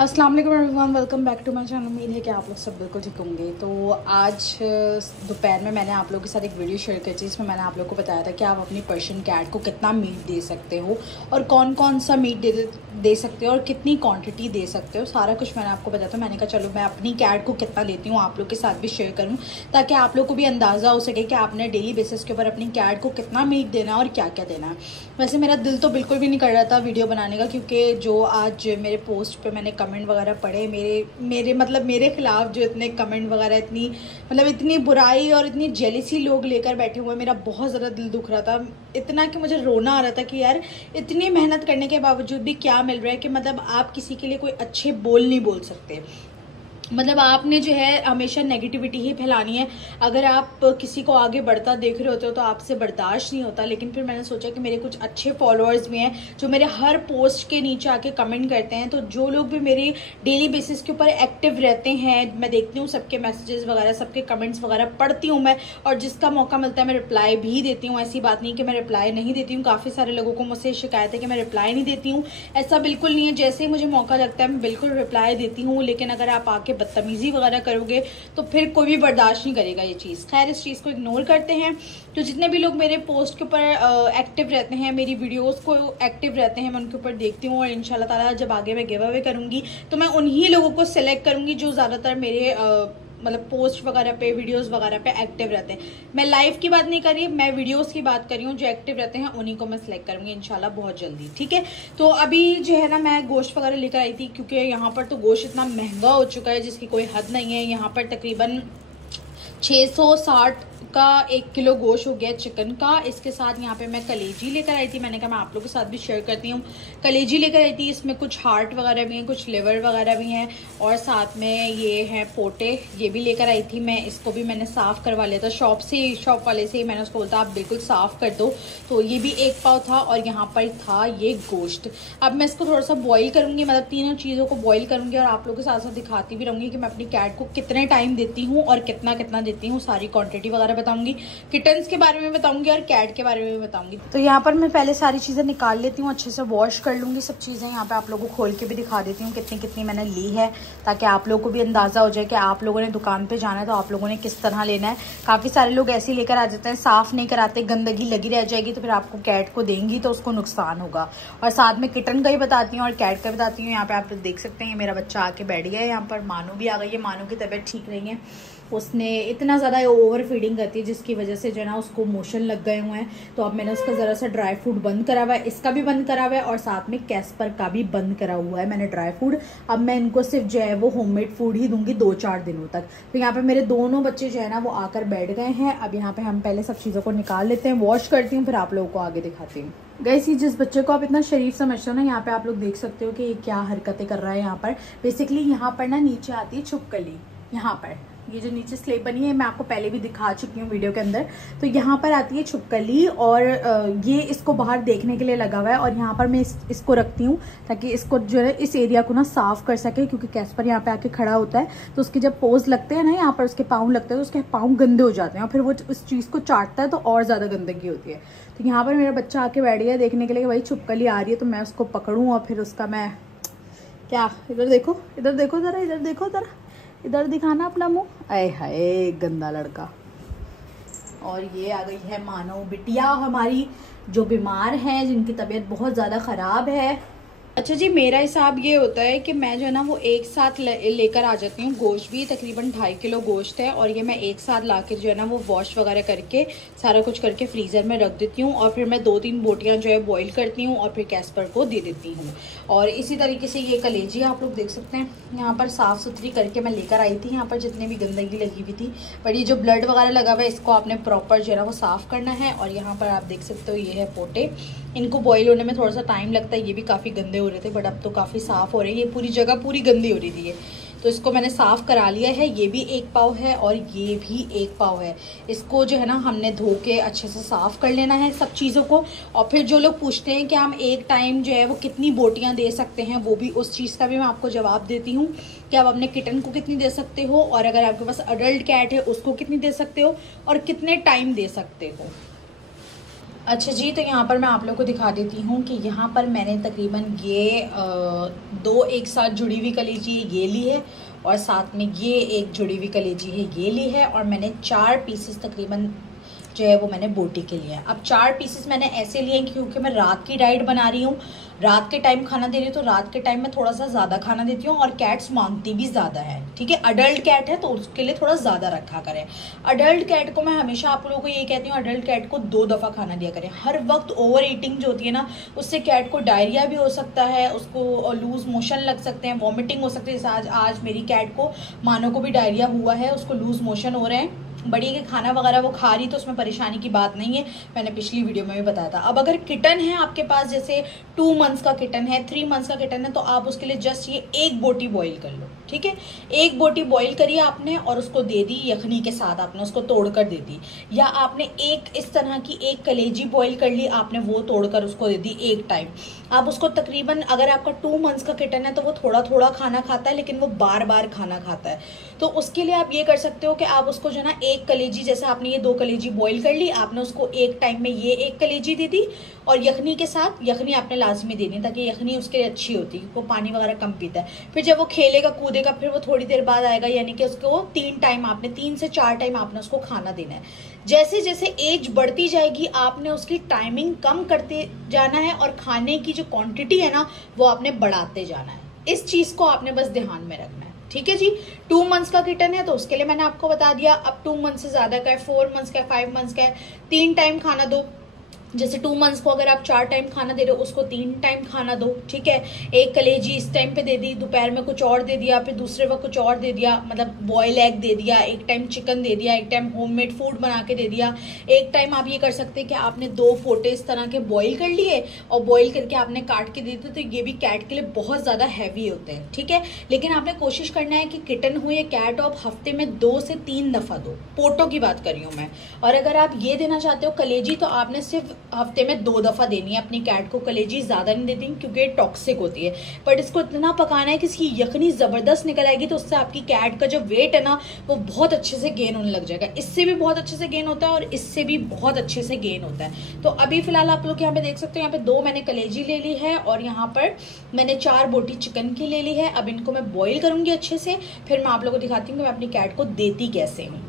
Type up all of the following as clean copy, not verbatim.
अस्सलाम वालेकुम everyone, welcome back to my channel. उम्मीद है कि आप लोग सब बिल्कुल ठीक होंगे। तो आज दोपहर में मैंने आप लोगों के साथ एक वीडियो शेयर की थी, जिसमें मैंने आप लोगों को बताया था कि आप अपनी पर्शियन कैट को कितना मीट दे सकते हो और कौन कौन सा मीट दे सकते हो और कितनी क्वांटिटी दे सकते हो। सारा कुछ मैंने आपको बताया था। मैंने कहा चलो मैं अपनी कैट को कितना देती हूँ आप लोग के साथ भी शेयर करूँ, ताकि आप लोग को भी अंदाज़ा हो सके कि आपने डेली बेसिस के ऊपर अपनी कैट को कितना मीट देना है और क्या क्या देना है। वैसे मेरा दिल तो बिल्कुल भी नहीं कर रहा था वीडियो बनाने का, क्योंकि जो आज मेरे पोस्ट पे मैंने कमेंट वगैरह पढ़े, मेरे खिलाफ जो इतने कमेंट वगैरह, इतनी बुराई और इतनी जेलिसी लोग लेकर बैठे हुए, मेरा बहुत ज़्यादा दिल दुख रहा था। इतना कि मुझे रोना आ रहा था कि यार इतनी मेहनत करने के बावजूद भी क्या मिल रहा है कि आप किसी के लिए कोई अच्छे बोल नहीं बोल सकते। आपने जो है हमेशा नेगेटिविटी ही फैलानी है। अगर आप किसी को आगे बढ़ता देख रहे होते हो तो आपसे बर्दाश्त नहीं होता। लेकिन फिर मैंने सोचा कि मेरे कुछ अच्छे फॉलोअर्स भी हैं जो मेरे हर पोस्ट के नीचे आके कमेंट करते हैं। तो जो लोग भी मेरे डेली बेसिस के ऊपर एक्टिव रहते हैं, मैं देखती हूँ सबके मैसेजेस वगैरह, सबके कमेंट्स वगैरह पढ़ती हूँ मैं, और जिसका मौका मिलता है मैं रिप्लाई भी देती हूँ। ऐसी बात नहीं कि मैं रिप्लाई नहीं देती हूँ। काफ़ी सारे लोगों को मुझसे शिकायत है कि मैं रिप्लाई नहीं देती हूँ। ऐसा बिल्कुल नहीं है, जैसे ही मुझे मौका लगता है मैं बिल्कुल रिप्लाई देती हूँ। लेकिन अगर आप आके बदतमीजी वगैरह करोगे तो फिर कोई भी बर्दाश्त नहीं करेगा ये चीज़। खैर, इस चीज़ को इग्नोर करते हैं। तो जितने भी लोग मेरे पोस्ट के ऊपर एक्टिव रहते हैं, मेरी वीडियोस को एक्टिव रहते हैं, मैं उनके ऊपर देखती हूँ। और इंशाल्लाह ताला जब आगे मैं गिव अवे करूँगी तो मैं उन्हीं लोगों को सिलेक्ट करूँगी जो ज़्यादातर मेरे पोस्ट वगैरह पे, वीडियोस वगैरह पे एक्टिव रहते हैं। मैं लाइव की बात नहीं कर रही, मैं वीडियोस की बात कर रही हूँ। जो एक्टिव रहते हैं उन्हीं को मैं सिलेक्ट करूँगी इंशाल्लाह बहुत जल्दी, ठीक है। तो अभी जो है ना, मैं गोश्त वगैरह लेकर आई थी, क्योंकि यहाँ पर तो गोश्त इतना महंगा हो चुका है जिसकी कोई हद नहीं है। यहाँ पर तकरीबन 660 का 1 किलो गोश्त हो गया चिकन का। इसके साथ यहाँ पे मैं कलेजी लेकर आई थी। मैंने कहा मैं आप लोगों के साथ भी शेयर करती हूँ। कलेजी लेकर आई थी, इसमें कुछ हार्ट वगैरह भी हैं, कुछ लिवर वगैरह भी हैं, और साथ में ये हैं पोटे, ये भी लेकर आई थी मैं। इसको भी मैंने साफ़ करवा लिया था शॉप वाले से ही। मैंने उसको बोलता आप बिल्कुल साफ़ कर दो। तो ये भी 1 पाव था, और यहाँ पर था ये गोश्त। अब मैं इसको थोड़ा सा बॉईल करूँगी, तीनों चीज़ों को बॉईल करूँगी, और आप लोगों के साथ साथ दिखाती भी रहूँगी कि मैं अपनी कैट को कितने टाइम देती हूँ और कितना कितना देती हूँ। सारी क्वांटिटी वगैरह बताऊंगी, किटन्स के बारे में बताऊंगी और कैट के बारे में बताऊंगी। तो यहाँ पर मैं पहले सारी चीज़ें निकाल लेती हूँ, अच्छे से वॉश कर लूँगी सब चीज़ें। यहाँ पे आप लोगों को खोल के भी दिखा देती हूँ कितनी कितनी मैंने ली है, ताकि आप लोगों को भी अंदाज़ा हो जाए कि आप लोगों ने दुकान पे जाना है तो आप लोगों ने किस तरह लेना है। काफ़ी सारे लोग ऐसे ही लेकर आ जाते हैं, साफ़ नहीं कराते, गंदगी लगी रह जाएगी, तो फिर आपको कैट को देंगी तो उसको नुकसान होगा। और साथ में किटन का ही बताती हूँ और कैट का बताती हूँ। यहाँ पे आप लोग देख सकते हैं मेरा बच्चा आके बैठ गया है। यहाँ पर मानू भी आ गई है। मानू की तबीयत ठीक नहीं है, उसने इतना ज़्यादा ओवर फीडिंग करती है जिसकी वजह से जो है ना उसको मोशन लग गए हुए हैं। तो अब मैंने उसका ज़रा सा ड्राई फूड बंद करा हुआ है, इसका भी बंद करा हुआ है, और साथ में कैस्पर का भी बंद करा हुआ है मैंने ड्राई फूड। अब मैं इनको सिर्फ जो है वो होममेड फूड ही दूंगी 2-4 दिनों तक। तो यहाँ पे मेरे दोनों बच्चे जो है ना वो आकर बैठ गए हैं। अब यहाँ पे हम पहले सब चीज़ों को निकाल लेते हैं, वॉश करती हूँ, फिर आप लोगों को आगे दिखाती हूँ। गाइस, ये जिस बच्चे को आप इतना शरीफ समझते हो ना, यहाँ पे आप लोग देख सकते हो कि ये क्या हरकतें कर रहा है। यहाँ पर बेसिकली यहाँ पर ना नीचे आती है छुपकली। यहाँ पर ये जो नीचे स्लेब बनी है मैं आपको पहले भी दिखा चुकी हूँ वीडियो के अंदर। तो यहाँ पर आती है छुपकली, और ये इसको बाहर देखने के लिए लगा हुआ है। और यहाँ पर मैं इसको रखती हूँ ताकि इसको जो है इस एरिया को ना साफ कर सके, क्योंकि कैस्पर यहाँ पे आके खड़ा होता है तो उसके जब पोज लगते हैं ना, यहाँ पर उसके पाँव लगते हैं तो उसके पाँव गंदे हो जाते हैं, और फिर वो उस चीज़ को चाटता है तो और ज़्यादा गंदगी होती है। तो यहाँ पर मेरा बच्चा आके बैठ गया देखने के लिए कि भाई छुपकली आ रही है, तो मैं उसको पकड़ूँ और फिर उसका मैं क्या, इधर देखो ज़रा, इधर देखो ज़रा, इधर दिखाना अपना मुंह। आए हाय गंदा लड़का। और ये आ गई है मानो बिटिया हमारी, जो बीमार है, जिनकी तबीयत बहुत ज़्यादा ख़राब है। अच्छा जी, मेरा हिसाब ये होता है कि मैं जो है ना वो एक साथ लेकर आ जाती हूँ। गोश्त भी तकरीबन 2.5 किलो गोश्त है, और ये मैं एक साथ ला कर जो है ना वो वॉश वगैरह करके सारा कुछ करके फ्रीज़र में रख देती हूँ, और फिर मैं 2-3 बोटियाँ जो है बॉईल करती हूँ और फिर कैस्पर को दे देती हूँ। और इसी तरीके से ये कलेजी आप लोग देख सकते हैं, यहाँ पर साफ़ सुथरी करके मैं लेकर आई थी। यहाँ पर जितने भी गंदगी लगी हुई थी, पर ये जो ब्लड वगैरह लगा हुआ है इसको आपने प्रॉपर जो है ना वो साफ़ करना है। और यहाँ पर आप देख सकते हो ये है पोटे, इनको बॉईल होने में थोड़ा सा टाइम लगता है। ये भी काफ़ी गंदे हो रहे थे, बट अब तो काफ़ी साफ़ हो रहे हैं। ये पूरी जगह पूरी गंदी हो रही थी ये, तो इसको मैंने साफ़ करा लिया है। ये भी 1 पाव है और ये भी 1 पाव है। इसको जो है ना हमने धो के अच्छे से साफ़ कर लेना है सब चीज़ों को। और फिर जो लोग पूछते हैं कि हम एक टाइम जो है वो कितनी बोटियाँ दे सकते हैं, वो भी उस चीज़ का भी मैं आपको जवाब देती हूँ कि आप अपने किटन को कितनी दे सकते हो, और अगर आपके पास अडल्ट कैट है उसको कितनी दे सकते हो, और कितने टाइम दे सकते हो। अच्छा जी, तो यहाँ पर मैं आप लोग को दिखा देती हूँ कि यहाँ पर मैंने तकरीबन ये दो एक साथ जुड़ी हुई कलेजी ये ली है और साथ में ये एक जुड़ी हुई कलेजी है ये ली है, और मैंने 4 पीसेस तकरीबन जो है वो मैंने बोटी के लिए। अब 4 पीसेस मैंने ऐसे लिए हैं क्योंकि मैं रात की डाइट बना रही हूँ, रात के टाइम खाना दे रही हूँ, तो रात के टाइम में थोड़ा सा ज़्यादा खाना देती हूँ और कैट्स मांगती भी ज़्यादा है। ठीक है, अडल्ट कैट है तो उसके लिए थोड़ा ज़्यादा रखा करें। अडल्ट कैट को मैं हमेशा आप लोगों को ये कहती हूँ, अडल्ट कैट को 2 दफ़ा खाना दिया करें। हर वक्त ओवर ईटिंग जो होती है ना, उससे कैट को डायरिया भी हो सकता है, उसको लूज मोशन लग सकते हैं, वॉमिटिंग हो सकती है। जैसे आज मेरी कैट को, मानो को भी डायरिया हुआ है, उसको लूज मोशन हो रहे हैं। बड़ी के खाना वगैरह वो खा रही तो उसमें परेशानी की बात नहीं है, मैंने पिछली वीडियो में भी बताया था। अब अगर किटन है आपके पास, जैसे 2 मंथ्स का किटन है, 3 मंथ्स का किटन है, तो आप उसके लिए जस्ट ये एक बोटी बॉईल कर लो। ठीक है, एक बोटी बॉईल करिए आपने और उसको दे दी यखनी के साथ, आपने उसको तोड़कर दे दी, या आपने एक इस तरह की एक कलेजी बॉईल कर ली, आपने वो तोड़कर उसको दे दी एक टाइम। आप उसको तकरीबन, अगर आपका 2 मंथ्स का किटन है तो वो थोड़ा थोड़ा खाना खाता है लेकिन वो बार बार खाना खाता है, तो उसके लिए आप ये कर सकते हो कि आप उसको जो है ना एक कलेजी, जैसे आपने ये 2 कलेजी बॉईल कर ली, आपने उसको एक टाइम में ये एक कलेजी दे दी, और यखनी के साथ यखनी आपने लाजमी देनी ताकि यखनी उसके लिए अच्छी होती है क्योंकि वो पानी वगैरह कम पीता है। फिर जब वो खेलेगा कूदेगा फिर वो थोड़ी देर बाद आएगा, यानी कि उसको 3 टाइम आपने 3 से 4 टाइम आपने उसको खाना देना है। जैसे जैसे एज बढ़ती जाएगी आपने उसकी टाइमिंग कम करते जाना है और खाने की जो क्वांटिटी है ना वो आपने बढ़ाते जाना है। इस चीज को आपने बस ध्यान में रखना है। ठीक है जी, 2 मंथ्स का किटन है तो उसके लिए मैंने आपको बता दिया। अब 2 मंथ से ज्यादा का है, 4 मंथ्स का है, 5 मंथ्स का है, 3 टाइम खाना दो। जैसे 2 मंथ्स को अगर आप 4 टाइम खाना दे रहे हो, उसको 3 टाइम खाना दो। ठीक है, एक कलेजी इस टाइम पे दे दी, दोपहर में कुछ और दे दिया, फिर दूसरे वक्त कुछ और दे दिया, मतलब बॉयल एग दे दिया, एक टाइम चिकन दे दिया, एक टाइम होममेड फूड बना के दे दिया। एक टाइम आप ये कर सकते हैं कि आपने 2 फोटे इस तरह के बॉयल कर लिए और बॉयल करके आपने काट के दे दिए, तो ये भी कैट के लिए बहुत ज्यादा हैवी होते हैं। ठीक है, लेकिन आपने कोशिश करना है कि किटन हो या कैट हो, आप हफ्ते में 2 से 3 दफा दो। पोटो की बात कर रही हूँ मैं। और अगर आप ये देना चाहते हो कलेजी, तो आपने सिर्फ हफ्ते में 2 दफा देनी है अपनी कैट को। कलेजी ज्यादा नहीं देती क्योंकि टॉक्सिक होती है, बट इसको इतना पकाना है कि इसकी यखनी जबरदस्त निकल आएगी, तो उससे आपकी कैट का जो वेट है ना वो बहुत अच्छे से गेन होने लग जाएगा। इससे भी बहुत अच्छे से गेन होता है और इससे भी बहुत अच्छे से गेन होता है। तो अभी फिलहाल आप लोग यहाँ पे देख सकते हो, यहाँ पे 2 मैंने कलेजी ले ली है और यहाँ पर मैंने 4 बोटी चिकन की ले ली है। अब इनको मैं बॉईल करूंगी अच्छे से, फिर मैं आप लोगों को दिखाती हूँ कि मैं अपनी कैट को देती कैसे हूँ।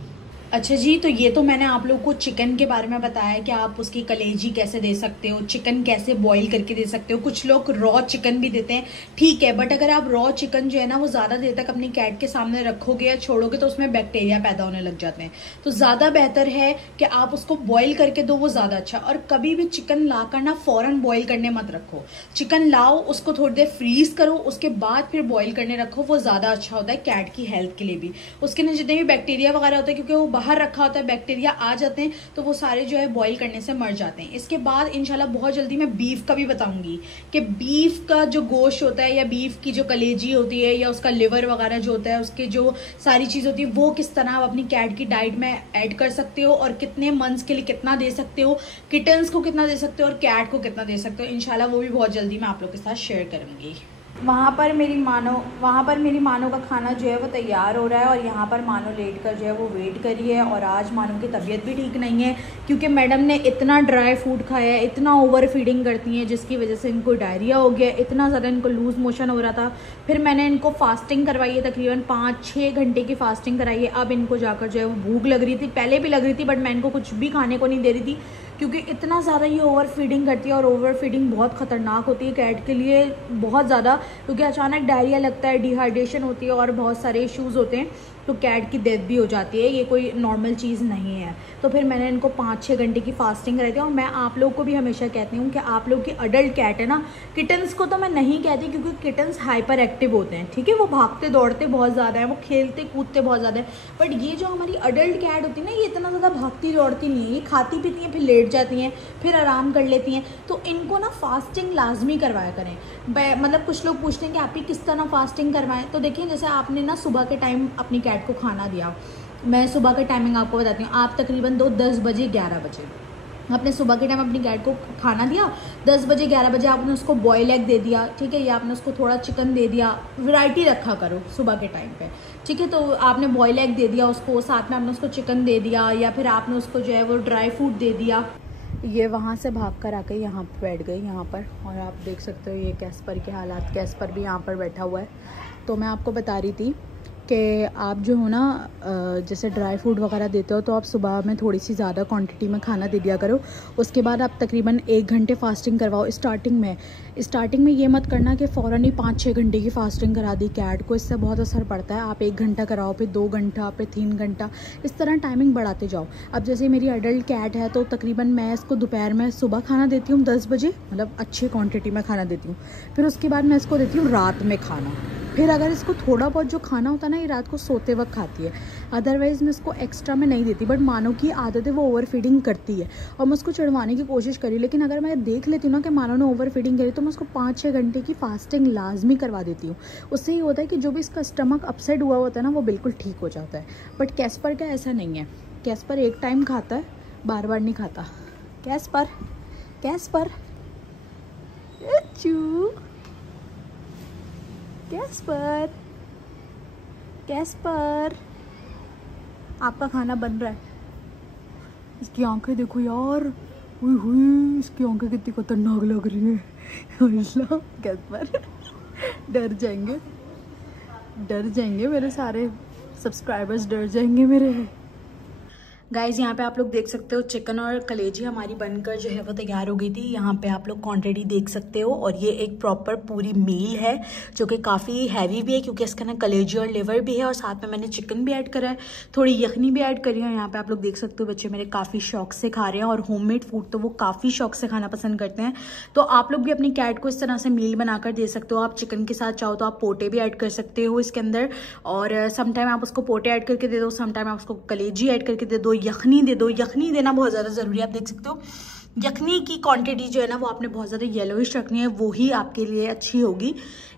अच्छा जी, तो ये तो मैंने आप लोगों को चिकन के बारे में बताया कि आप उसकी कलेजी कैसे दे सकते हो, चिकन कैसे बॉईल करके दे सकते हो। कुछ लोग रॉ चिकन भी देते हैं, ठीक है, बट अगर आप रॉ चिकन जो है ना वो ज़्यादा देर तक अपनी कैट के सामने रखोगे या छोड़ोगे तो उसमें बैक्टीरिया पैदा होने लग जाते हैं। तो ज़्यादा बेहतर है कि आप उसको बॉईल करके दो, वो ज़्यादा अच्छा। और कभी भी चिकन ला कर ना फ़ौरन बॉईल करने मत रखो। चिकन लाओ, उसको थोड़ी देर फ्रीज करो, उसके बाद फिर बॉईल करने रखो, वो ज़्यादा अच्छा होता है कैट की हेल्थ के लिए भी। उसके अंदर जितने भी बैक्टीरिया वगैरह होते हैं, क्योंकि वो बाहर रखा होता है, बैक्टीरिया आ जाते हैं तो वो सारे जो है बॉईल करने से मर जाते हैं। इसके बाद इंशाल्लाह बहुत जल्दी मैं बीफ का भी बताऊंगी कि बीफ का जो गोश्त होता है या बीफ की जो कलेजी होती है या उसका लिवर वगैरह जो होता है, उसके जो सारी चीज होती है वो किस तरह आप अपनी कैट की डाइट में ऐड कर सकते हो और कितने मंथ्स के लिए कितना दे सकते हो, किटन्स को कितना दे सकते हो और कैट को कितना दे सकते हो। इंशाल्लाह वो भी बहुत जल्दी मैं आप लोग के साथ शेयर करूंगी। वहाँ पर मेरी मानो का खाना जो है वो तैयार हो रहा है और यहाँ पर मानो लेट कर जो है वो वेट कर रही है। और आज मानो की तबीयत भी ठीक नहीं है क्योंकि मैडम ने इतना ड्राई फूड खाया है, इतना ओवर फीडिंग करती हैं जिसकी वजह से इनको डायरिया हो गया, इतना ज़्यादा इनको लूज़ मोशन हो रहा था। फिर मैंने इनको फास्टिंग करवाई है, तकरीबन 5-6 घंटे की फास्टिंग कराई है। अब इनको जाकर जो है वो भूख लग रही थी, पहले भी लग रही थी बट मैं इनको कुछ भी खाने को नहीं दे रही थी क्योंकि इतना ज़्यादा ये ओवर फीडिंग करती है और ओवर फीडिंग बहुत ख़तरनाक होती है कैट के लिए, बहुत ज़्यादा, क्योंकि अचानक डायरिया लगता है, डिहाइड्रेशन होती है और बहुत सारे इश्यूज़ होते हैं, तो कैट की डेथ भी हो जाती है। ये कोई नॉर्मल चीज़ नहीं है। तो फिर मैंने इनको 5-6 घंटे की फास्टिंग कराई थी। और मैं आप लोग को भी हमेशा कहती हूँ कि आप लोग की अडल्ट कैट है ना, किटन्स को तो मैं नहीं कहती क्योंकि किटन्स हाइपर एक्टिव होते हैं, ठीक है, वो भागते दौड़ते बहुत ज़्यादा है, वो खेलते कूदते बहुत ज़्यादा है, बट ये जो हमारी अडल्ट कैट होती है ना, ये इतना ज़्यादा भागती दौड़ती नहीं है, ये खाती पीती हैं, फिर लेट जाती हैं, फिर आराम कर लेती हैं। तो इनको ना फास्टिंग लाजमी करवाया करें। मतलब कुछ लोग पूछते हैं कि आप ही किस तरह फास्टिंग करवाएं, तो देखिए जैसे आपने ना सुबह के टाइम अपनी कैट को खाना दिया, मैं सुबह का टाइमिंग आपको बताती हूँ, आप तकरीबन 10 बजे 11 बजे आपने सुबह के टाइम अपनी कैट को खाना दिया, 10 बजे 11 बजे आपने उसको बॉयल एग दे दिया, ठीक है, या आपने उसको थोड़ा चिकन दे दिया, वैरायटी रखा करो सुबह के टाइम पे, ठीक है। तो आपने बॉयल एग दे दिया उसको, साथ में आपने उसको चिकन दे दिया, या फिर आपने उसको जो है वो ड्राई फ्रूट दे दिया, ये वहाँ से भाग कर आके यहाँ पर बैठ गई यहाँ पर, और आप देख सकते हो ये कैस्पर के हालात। कैस्पर भी यहाँ पर बैठा हुआ है। तो मैं आपको बता रही थी कि आप जो हो ना जैसे ड्राई फ्रूट वगैरह देते हो तो आप सुबह में थोड़ी सी ज़्यादा क्वांटिटी में खाना दे दिया करो। उसके बाद आप तकरीबन 1 घंटे फास्टिंग करवाओ स्टार्टिंग में ये मत करना कि फ़ौरन ही 5-6 घंटे की फास्टिंग करा दी कैट को, इससे बहुत असर पड़ता है। आप 1 घंटा कराओ, फिर 2 घंटा, फिर 3 घंटा, इस तरह टाइमिंग बढ़ाते जाओ। अब जैसे मेरी अडल्ट कैट है तो तकरीबन मैं इसको दोपहर में सुबह खाना देती हूँ 10 बजे, मतलब अच्छी क्वान्टिटी में खाना देती हूँ। फिर उसके बाद मैं इसको देती हूँ रात में खाना। फिर अगर इसको थोड़ा बहुत जो खाना होता है ना ये रात को सोते वक्त खाती है, अदरवाइज़ मैं इसको एक्स्ट्रा में नहीं देती। बट मानो की आदत है, वो ओवर फीडिंग करती है और मैं उसको चढ़वाने की कोशिश करी, लेकिन अगर मैं देख लेती हूँ ना कि मानो ने ओवर फीडिंग करी तो मैं उसको 5-6 घंटे की फास्टिंग लाजमी करवा देती हूँ। उससे ये होता है कि जो भी इसका स्टमक अपसेट हुआ होता है ना वो बिल्कुल ठीक हो जाता है। बट कैस्पर का ऐसा नहीं है। कैस्पर एक टाइम खाता है, बार बार नहीं खाता। कैस्पर कैस्पर आपका खाना बन रहा है। इसकी आंखें देखो यार, हुई इसकी आंखें कितनी खतरनाक लग रही है। कैस्पर डर जाएंगे मेरे सारे सब्सक्राइबर्स, डर जाएंगे मेरे। गाइज़ यहाँ पे आप लोग देख सकते हो चिकन और कलेजी हमारी बनकर जो है वो तैयार हो गई थी। यहाँ पे आप लोग क्वांटिटी देख सकते हो, और ये एक प्रॉपर पूरी मील है जो कि काफ़ी हैवी भी है क्योंकि इसका ना कलेजी और लिवर भी है, और साथ में मैंने चिकन भी ऐड करा है, थोड़ी यखनी भी ऐड करी है। यहाँ पे आप लोग देख सकते हो बच्चे मेरे काफ़ी शौक से खा रहे हैं, और होममेड फूड तो वो काफ़ी शौक से खाना पसंद करते हैं। तो आप लोग भी अपनी कैट को इस तरह से मील बनाकर दे सकते हो। आप चिकन के साथ चाहो तो आप पोटे भी ऐड कर सकते हो इसके अंदर, और समटाइम आप उसको पोटे ऐड करके दे दो, समटाइम आप उसको कलेजी ऐड करके दे दो, यखनी दे दो। यखनी देना बहुत ज़्यादा ज़रूरी है। आप देख सकते हो यखनी की क्वांटिटी जो है ना वो आपने बहुत ज़्यादा येलोइश रखनी है, वो ही आपके लिए अच्छी होगी।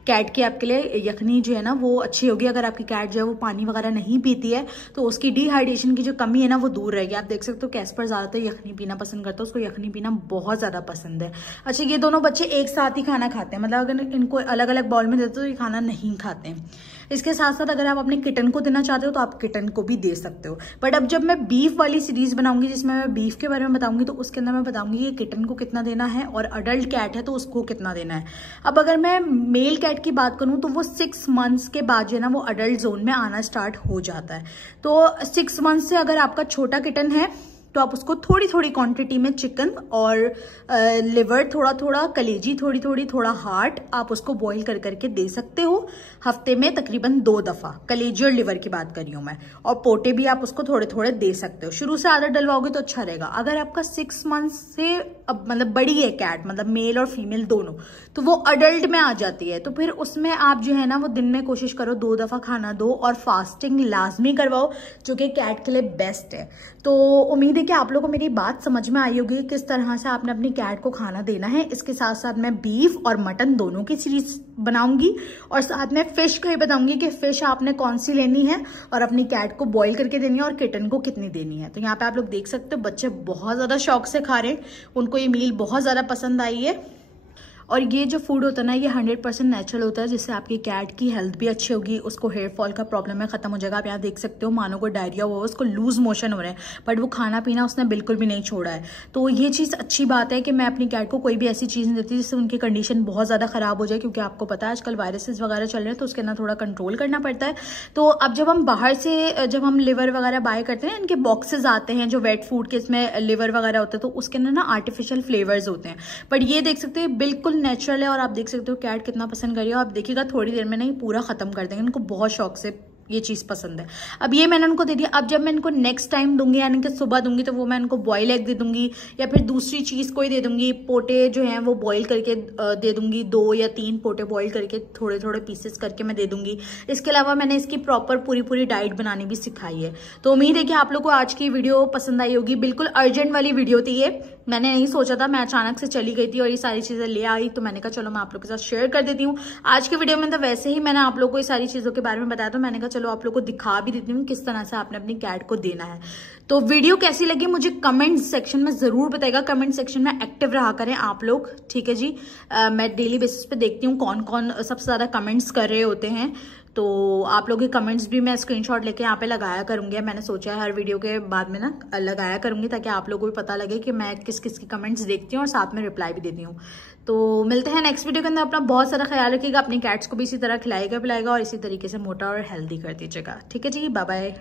कैट की आपके लिए यखनी जो है ना वो अच्छी होगी। अगर आपकी कैट जो है वो पानी वगैरह नहीं पीती है तो उसकी डिहाइड्रेशन की जो कमी है ना वो दूर रहेगी। आप देख सकते हो कैस्पर ज़्यादातर यखनी पीना पसंद करता है, उसको यखनी पीना बहुत ज़्यादा पसंद है। अच्छा, ये दोनों बच्चे एक साथ ही खाना खाते हैं, मतलब अगर इनको अलग अलग बाउल में देते तो ये खाना नहीं खाते हैं। इसके साथ साथ अगर आप अपने किटन को देना चाहते हो तो आप किटन को भी दे सकते हो। बट अब जब मैं बीफ वाली सीरीज बनाऊंगी जिसमें मैं बीफ के बारे में बताऊंगी तो उसके अंदर मैं बताऊंगी कि किटन को कितना देना है और अडल्ट कैट है तो उसको कितना देना है। अब अगर मैं मेल कैट की बात करूं तो वो 6 मंथ्स के बाद जो है ना वो अडल्ट जोन में आना स्टार्ट हो जाता है। तो 6 मंथ से अगर आपका छोटा किटन है तो आप उसको थोड़ी थोड़ी क्वांटिटी में चिकन और लिवर थोड़ा थोड़ा, कलेजी थोड़ी थोड़ी, थोड़ा हार्ट आप उसको बॉईल कर करके दे सकते हो हफ्ते में तकरीबन 2 दफ़ा। कलेजी और लिवर की बात कर रही हूँ मैं, और पोटे भी आप उसको थोड़े थोड़े दे सकते हो। शुरू से आदत डलवाओगे तो अच्छा रहेगा। अगर आपका 6 मंथ से अब मतलब बड़ी है कैट, मतलब मेल और फीमेल दोनों, तो वो अडल्ट में आ जाती है, तो फिर उसमें आप जो है ना वो दिन में कोशिश करो 2 दफ़ा खाना दो, और फास्टिंग लाजमी करवाओ जो कि कैट के लिए बेस्ट है। तो उम्मीद है कि आप लोगों को मेरी बात समझ में आई होगी किस तरह से आपने अपनी कैट को खाना देना है। इसके साथ साथ मैं बीफ और मटन दोनों की सीरीज बनाऊंगी, और साथ में फिश का ही बताऊंगी कि फिश आपने कौन सी लेनी है और अपनी कैट को बॉईल करके देनी है और किटन को कितनी देनी है। तो यहाँ पे आप लोग देख सकते हो बच्चे बहुत ज्यादा शौक से खा रहे हैं, उनको ये मील बहुत ज्यादा पसंद आई है। और ये जो फूड होता है ना ये 100% नेचुरल होता है, जिससे आपकी कैट की हेल्थ भी अच्छी होगी, उसको हेयर फॉल का प्रॉब्लम है खत्म हो जाएगा। आप यहाँ देख सकते हो मानो को डायरिया हुआ, उसको लूज मोशन हो रहे हैं, बट वो खाना पीना उसने बिल्कुल भी नहीं छोड़ा है। तो ये चीज़ अच्छी बात है कि मैं अपनी कैट को कोई भी ऐसी चीज़ नहीं देती जिससे उनकी कंडीशन बहुत ज़्यादा खराब हो जाए, क्योंकि आपको पता है आजकल वायरसेस वगैरह चल रहे हैं तो उसके अंदर थोड़ा कंट्रोल करना पड़ता है। तो अब जब हम बाहर से जब हम लिवर वगैरह बाय करते हैं, इनके बॉक्सेस आते हैं जो वेट फूड के, इसमें लिवर वगैरह होता है, तो उसके अंदर ना आर्टिफिशियल फ्लेवर्स होते हैं, बट ये देख सकते हैं बिल्कुल नेचुरल है। और आप देख सकते हो कैट कितना पसंद करिए, आप देखिएगा थोड़ी देर में नहीं पूरा खत्म कर देंगे, इनको बहुत शौक से ये चीज़ पसंद है। अब ये मैंने उनको दे दिया। अब जब मैं इनको नेक्स्ट टाइम दूंगी यानी कि सुबह दूंगी तो वो मैं इनको बॉयल एग दे दूंगी, या फिर दूसरी चीज़ कोई दे दूंगी। पोटे जो हैं वो बॉयल करके दे दूंगी, 2 या 3 पोटे बॉयल करके थोड़े थोड़े पीसेस करके मैं दे दूंगी। इसके अलावा मैंने इसकी प्रॉपर पूरी डाइट बनानी भी सिखाई है। तो उम्मीद है कि आप लोग को आज की वीडियो पसंद आई होगी। बिल्कुल अर्जेंट वाली वीडियो थी ये, मैंने नहीं सोचा था, मैं अचानक से चली गई थी और ये सारी चीज़ें ले आई, तो मैंने कहा चलो मैं आप लोग के साथ शेयर कर देती हूँ। आज की वीडियो में तो वैसे ही मैंने आप लोग को ये सारी चीज़ों के बारे में बताया, तो मैंने कहा चलो आप लोग को दिखा भी देती हूँ किस तरह से आपने अपनी कैट को देना है। तो वीडियो कैसी लगी मुझे कमेंट सेक्शन में जरूर बताइएगा। कमेंट सेक्शन में एक्टिव रहा करें आप लोग, ठीक है जी। मैं डेली बेसिस पे देखती हूँ कौन कौन सबसे ज्यादा कमेंट्स कर रहे होते हैं, तो आप लोगों के कमेंट्स भी मैं स्क्रीनशॉट लेके यहाँ पे लगाया करूँगी। मैंने सोचा है हर वीडियो के बाद में ना लगाया करूँगी, ताकि आप लोगों को भी पता लगे कि मैं किस किस के कमेंट्स देखती हूँ और साथ में रिप्लाई भी देती हूँ। तो मिलते हैं नेक्स्ट वीडियो के अंदर। अपना बहुत सारा ख्याल रखिएगा, अपनी कैट्स को भी इसी तरह खिलाएगा पिलाएगा और इसी तरीके से मोटा और हेल्दी कर दीजिएगा। ठीक है जी, बाय बाय।